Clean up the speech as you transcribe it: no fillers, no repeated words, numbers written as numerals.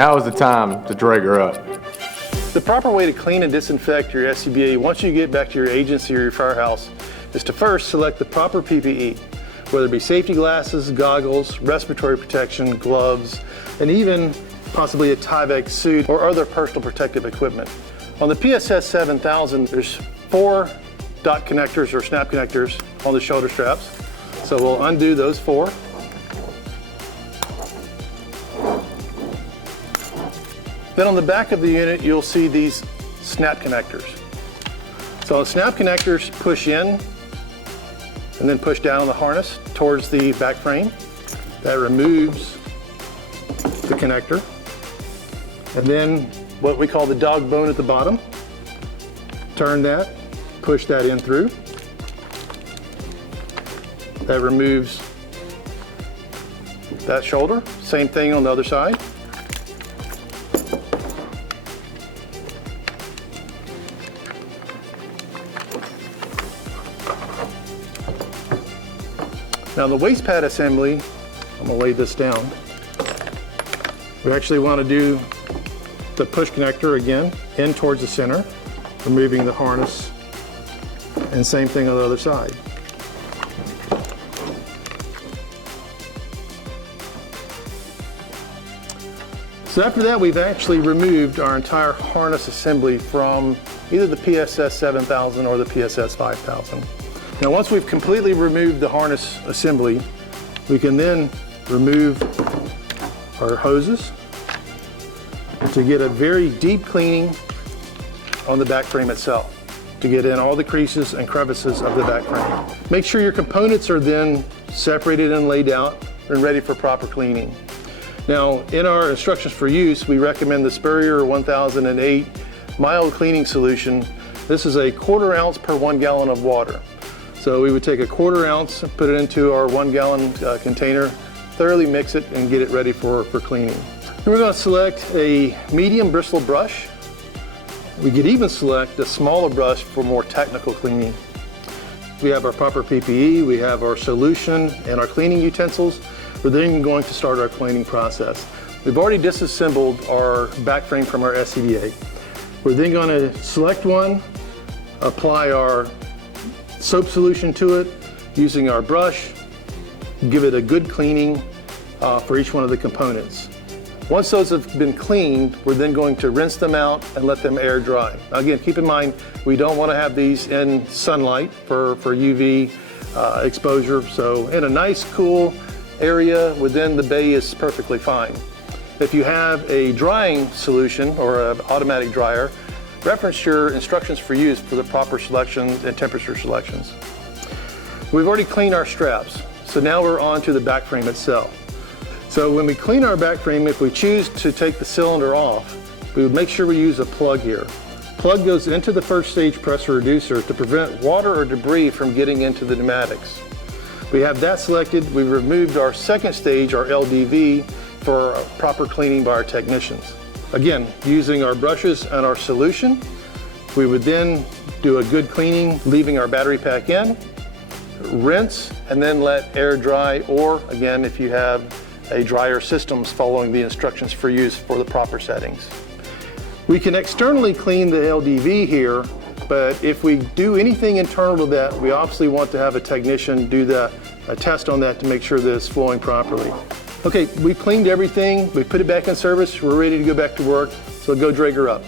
Now is the time to Draeger up. The proper way to clean and disinfect your SCBA once you get back to your agency or your firehouse is to first select the proper PPE, whether it be safety glasses, goggles, respiratory protection, gloves, and even possibly a Tyvek suit or other personal protective equipment. On the PSS 7000, there's 4 dot connectors or snap connectors on the shoulder straps. So we'll undo those 4. Then on the back of the unit, you'll see these snap connectors. So the snap connectors push in and then push down on the harness towards the back frame. That removes the connector. And then what we call the dog bone at the bottom. Turn that, push that in through. That removes that shoulder. Same thing on the other side. Now the waist pad assembly, I'm going to lay this down. We actually want to do the push connector again in towards the center, removing the harness, and same thing on the other side. So after that, we've actually removed our entire harness assembly from either the PSS 7000 or the PSS 5000. Now once we've completely removed the harness assembly, we can then remove our hoses to get a very deep cleaning on the back frame itself, to get in all the creases and crevices of the back frame. Make sure your components are then separated and laid out and ready for proper cleaning. Now in our instructions for use, we recommend the Spurrier 1008 mild cleaning solution. This is a 1/4 ounce per 1 gallon of water. So we would take a 1/4 ounce, put it into our 1 gallon container, thoroughly mix it and get it ready for cleaning. Then we're going to select a medium bristle brush. We could even select a smaller brush for more technical cleaning. We have our proper PPE, we have our solution and our cleaning utensils. We're then going to start our cleaning process. We've already disassembled our back frame from our SCBA. We're then going to select one, apply our soap solution to it using our brush, give it a good cleaning for each one of the components. Once those have been cleaned, we're then going to rinse them out and let them air dry. Now again, keep in mind, we don't want to have these in sunlight for UV exposure, so in a nice cool area within the bay is perfectly fine. If you have a drying solution or an automatic dryer, reference your instructions for use for the proper selections and temperature selections. We've already cleaned our straps, so now we're on to the back frame itself. So when we clean our back frame, if we choose to take the cylinder off, we would make sure we use a plug here. Plug goes into the first stage pressure reducer to prevent water or debris from getting into the pneumatics. We have that selected. We've removed our second stage, our LDV, for proper cleaning by our technicians. Again, using our brushes and our solution, we would then do a good cleaning, leaving our battery pack in, rinse, and then let air dry, or again, if you have a dryer systems, following the instructions for use for the proper settings. We can externally clean the LDV here, but if we do anything internal to that, we obviously want to have a technician do a test on that to make sure that it's flowing properly. Okay, we cleaned everything, we put it back in service, we're ready to go back to work, so go Draeger up.